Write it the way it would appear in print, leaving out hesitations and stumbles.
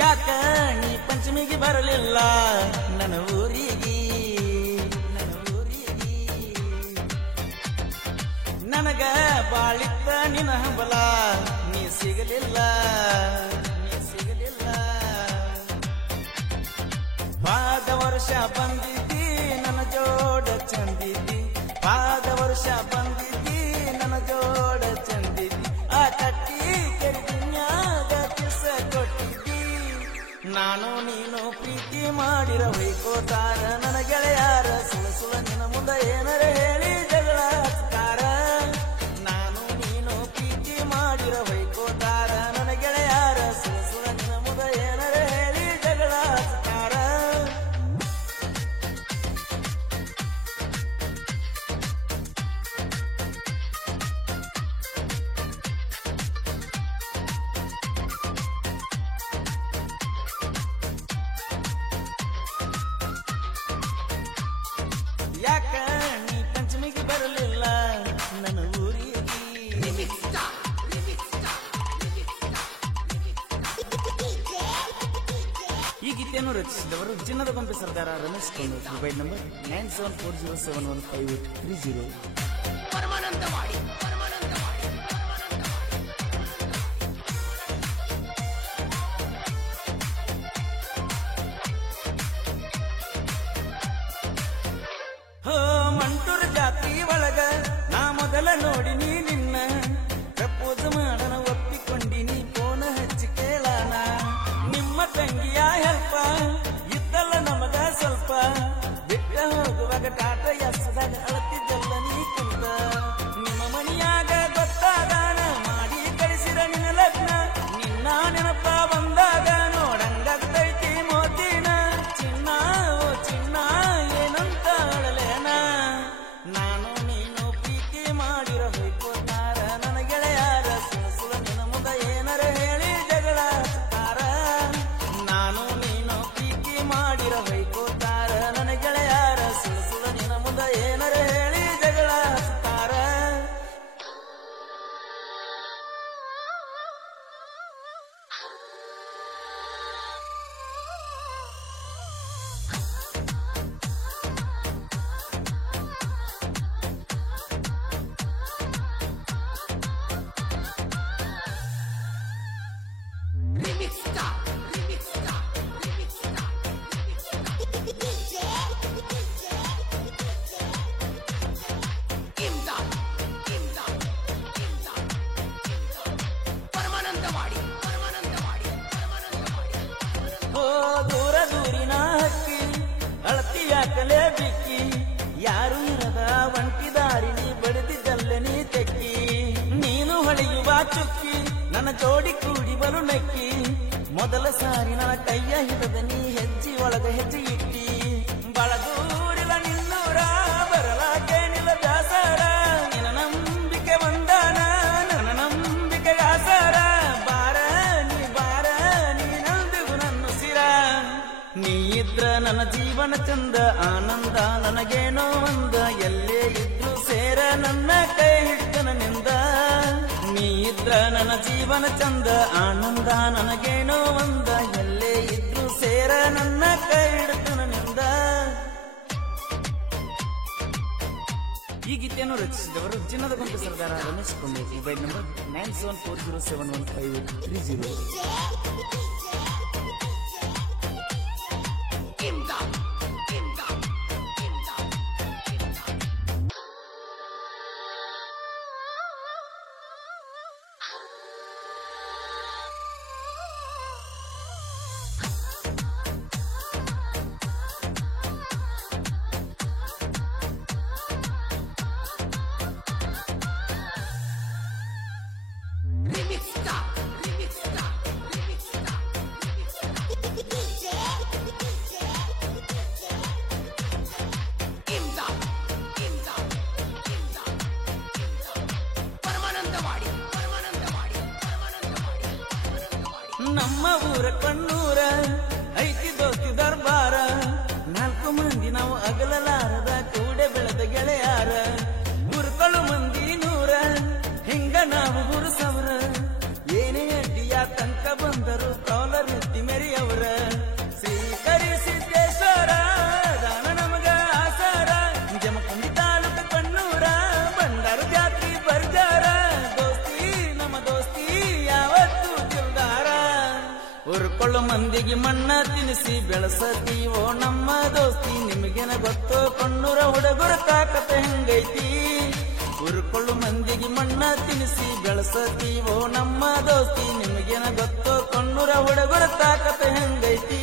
ಯಾಕ ನೀ ಪಂಚಮಿಗೆ ಬರಲಿಲ್ಲ ನನ್ನ ಊರಿಗೆ ನನಗ ಬಾಳಿತ್ತ ನಿನ್ನ ಹಂಬಲ ನೀ ಸಿಗಲಿಲ್ಲ ಪಾದ ವರ್ಷ ಬಂದಿದ್ದಿ ನನ್ನ ಜೋಡ ಚಂದಿದ್ದಿ ಪಾದ ವರ್ಷ ಬಂದಿದ್ದಿ ನನ್ನ ಜೋಡ ಚಂದಿದ್ದಿ ಆ ಕಟ್ಟಿ ಕೆರೆದಿನ್ಯಾಗ ಕಿಸ ಕೊಟ್ಟಿದ್ದಿ ನಾನು ನೀನು ಪ್ರೀತಿ ಮಾಡಿರ ಹೊಯ್ಕೋತಾರ ನನ್ನ ಗೆಳೆಯಾರ ಸುಳ ನಿನ್ನ ಮುಂದೆ ಏನಾರ ಹೇಳಿ ಜಗಳ ಹಚ್ತಾರ ನಾನು ನೀನು ಪ್ರೀತಿ ಮಾಡಿರ ಹೊಯ್ಕೋತಾರ ನನ್ನ ಗೆಳೆಯಾರ ಸುಳ ನಿನ್ನ ಮುಂದೆ ಏನಾರ ಹೇಳಿ ಜಗಳ ಹಚ್ತಾರ ಯಾಕ ನೀ ಪಂಚಮಿಗೆ ಬರಲಿಲ್ಲ ನನ್ನ ಊರಿಗೆ ಈ ಗೀತೆಯನ್ನು ರಚಿಸಿದವರು ಚಿನ್ನದ ಗೊಂಬೆ ಸರ್ದಾರ ರಮೇಶ್ ಕೊಂಡು ಮೊಬೈಲ್ ನಂಬರ್ 9740715830 ಹೋ ಮಂಟೂರ ಜಾತ್ರಿ ಒಳಗ ನಾ ಮೊದಲ ನೋಡಿನಿ ನಿನ್ನ ಪ್ರಪೋಸ್ ಮಾಡನ ಒಪ್ಪಿಕೊಂಡಿನಿ ಫೋನ್ ಹಚ್ಚಿ ಕೇಳಾನ ನಿಮ್ಮ ತಂಗಿಯ ಹೆಲ್ಪ ಇದ್ದಲ್ಲ ನಮಗ ಸ್ವಲ್ಪ ಬಿಟ್ಟ ಹೋಗುವಾಗ ಟಾಟ ಎಸ್ದಾಗ ಅಳತಿದ್ದಲ್ಲ ನೀ ಕುಂತ ನಿಮ್ಮ ಮನಿಯಾಗ ಗೊತ್ತಾದಾನ ಮಾಡಿ ಕಳಿಸಿರ ನಿನ್ನ ಲಗ್ನ ನಿನ್ನ ನೆನಪ ಬಂದಾಗ ನೋಡಂಗೈತಿ ಮೋದಿನ ಚಿನ್ನ ಓ ಚಿನ್ನ ಏನಂತ ಅಳಲೇನ ನಾನು ನೀನು ಪ್ರೀತಿ ಮಾಡಿರ ಹೊಯ್ಕೋತಾರ ನನ್ನ ಗೆಳೆಯಾರ ಸುಳ ನಿನ್ನ ಮುಂದೆ ಏನಾರ ಹೇಳಿ ಜಗಳ ಹಚ್ತಾರ ನಾನು ನೀನು ಪ್ರೀತಿ ಮಾಡಿರ ಹೊಯ್ಕೋತಾರ ನನ್ನ ಗೆಳೆಯಾರ ಸುಳ ನಿನ್ನ ಮುಂದೆ ಏನಾರ ಹೇಳಿ ಜಗಳ ಹಚ್ತಾರ ಓ ದೂರ ದೂರಿನ ಹಕ್ಕಿ ಅಳತಿಯಾಕಲೇ ಬಿಕ್ಕಿ ಯಾರು ಇರದ ಒಂಟಿ ದಾರಿನಿ ಬಡಿದಿದ್ದಲ್ಲ ನೀ ತೆಕ್ಕಿ ನೀನು ಹೊಳೆಯುವ ಚುಕ್ಕಿ ನನ್ನ ಜೋಡಿ ಕೂಡಿ ಬರು ನಕ್ಕಿ ಮೊದಲ ಸಾರಿ ನನ್ನ ಕೈಯ ಹಿಡಿದ ನೀ ಹೆಜ್ಜೆ ಒಳಗ ಹೆಜ್ಜೆ ಇಟ್ಟಿ ಬಳದೂರಿಲ ನಿನ್ನೂರ ಬರಲಾಕೇನಿಲ್ಲ ದಾಸರ ನಿನ್ನ ನಂಬಿಕೆ ಬಂದಾನ ನನ್ನ ನಂಬಿಕೆ ಆಸರ ಬಾರ ನೀ ನಂದಿಗು ನನ್ನ ಸಿರ ನೀ ಇದ್ರ ನನ್ನ ಜೀವನ ಚಂದ ಆನಂದ ನನಗೇನೋ ಒಂದ ಎಲ್ಲೇ ಇದ್ರು ಸೇರ ನನ್ನ ಕೈ ಹಿಡ್ತನ ನಿಂದ ನೀ ಇದ್ರ ನನ್ನ ಜೀವನ ಚಂದ ಆನಂದ ನನಗೇನೋ ಒಂದ ಎಲ್ಲೇ ಇದ್ರು ಸೇರ ನನ್ನ ಕೈ ಹಿಡ್ತನ ನಿಂದ ಈ ಗೀತೆಯನ್ನು ರಚಿಸಿದವರು ಚಿನ್ನದ ಗೊಂಬೆ ಸರ್ದಾರ ರಮೇಶ್ ಕೊಂಡು ಮೊಬೈಲ್ ನಂಬರ್ 9740715830 Remix ನಮ್ಮ ಊರ ಕಣ್ಣೂರ ಐತಿ ದೋಸ್ತಿ ದರ್ಬಾರ, 4 ಮಂದಿ ನಾವು ಅಗಲಲಾರದ ಕೂಡೆ ಬೆಳೆದ ಗೆಳೆಯಾರ, ಊರ್ಕೊಳ್ಳು ಮಂದಿ ನೂರ ಹಿಂಗ ನಾವು ಊರು ಸವರ, ಏನೇ ಅಡ್ಡಿಯ ತನಕ ಬಂದರು ಕೌಲರಿತ್ತಿ ಮೆರಿಯವರ, ಶ್ರೀಕರಿಸಿದ್ದೇಶ್ವರ ದಾನ ನಮಗ ಆಸಾರ, ಜಮಖಂಡಿ ತಾಲೂಕ ಕಣ್ಣೂರ ಬಂಡಾರು ಜಾತ್ರಿ ಬರ್ಜಾರ, ದೋಸ್ತಿ ನಮ್ಮ ದೋಸ್ತಿ ಯಾವತ್ತು ದಿಲ್ದಾರ, ಊರ್ಕೊಳ್ಳು ಮಂದಿಗೆ ಮಣ್ಣ ತಿನಿಸಿ ಬೆಳೆಸತೀವೋ ನಮ್ಮ ದೋಸ್ತಿ, ನಿಮಗೇನ ಗೊತ್ತೋ ಕಣ್ಣೂರ ಹುಡುಗರ ತಾಕತ ಹೆಂಗೈತಿ, ಊರ್ಕೊಳ್ಳು ಮಂದಿಗೆ ಮಣ್ಣ ತಿನಿಸಿ ಬೆಳೆಸತೀವೋ ನಮ್ಮ ದೋಸ್ತಿ, ನಿಮಗೇನ ಗೊತ್ತೋ ಕಣ್ಣೂರ ಹುಡುಗರ ತಾಕತ ಹೆಂಗೈತಿ.